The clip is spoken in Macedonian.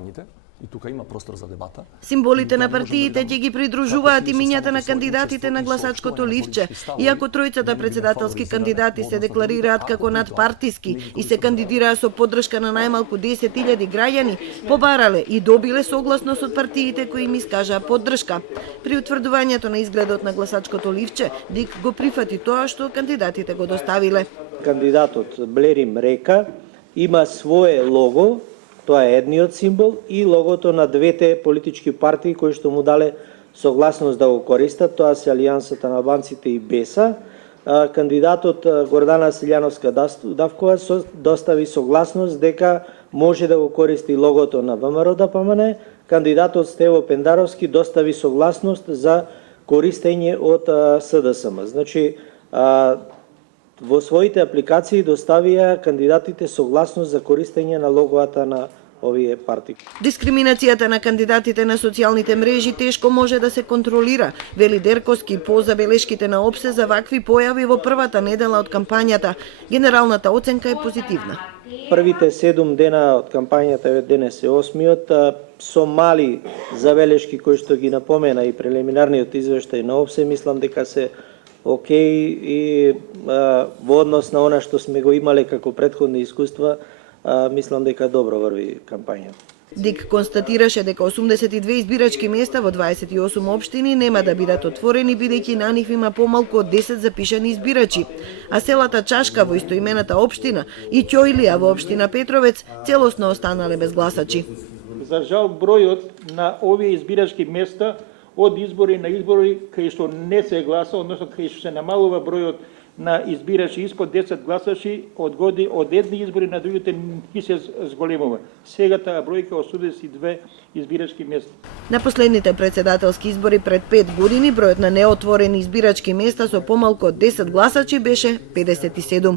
И тука има простор за дебата. Символите на партиите ќе ги придружуваат имињата на кандидатите на гласачкото ливче. Иако тројцата председателски кандидати се декларираат како надпартиски и се кандидираа со поддршка на најмалку 10.000 граѓани, побарале и добиле согласност од партиите кои им искажаа поддршка. При утврдувањето на изгледот на гласачкото ливче, ДИК го прифати тоа што кандидатите го доставиле. Кандидатот Блерим Река има свое лого. Тоа е едниот символ и логото на двете политички партии кои што му дале согласност да го користат, тоа се Алијансата на албанците и БЕСА. Кандидатот Гордана Силјановска-Давкова достави согласност дека може да го користи логото на ВМРО-ДПМН. Кандидатот Стево Пендаровски достави согласност за користење од СДСМ. Значи, во своите апликации доставија кандидатите согласност за користење на логоата на овие партии. Дискриминацијата на кандидатите на социјалните мрежи тешко може да се контролира, вели Дерковски по забелешките на ОПСЕ за вакви појави во првата недела од кампањата. Генералната оценка е позитивна. Првите 7 дена од кампањата, денес е 8-миот, со мали забелешки кои што ги напомена и прелиминарниот извештај на ОПСЕ, мислам дека се окей и во однос на она што сме го имале како претходни искуства, мислам дека добро врви кампањата. ДИК констатираше дека 82 избирачки места во 28 општини нема да бидат отворени бидејќи на нив има помалку од 10 запишани избирачи, а селата Чашка во истоимената општина и Ќојлија во општина Петровец целосно останале без гласачи. За жал бројот на овие избирачки места од избори на избори кај што не се гласа, односно кај што се намалува бројот на избирачи испод 10 гласачи од едни избори на другите ги се зголемува. Сега таа бројка 82 избирачки места. На последните председателски избори пред 5 години бројот на неотворени избирачки места со помалку од 10 гласачи беше 57.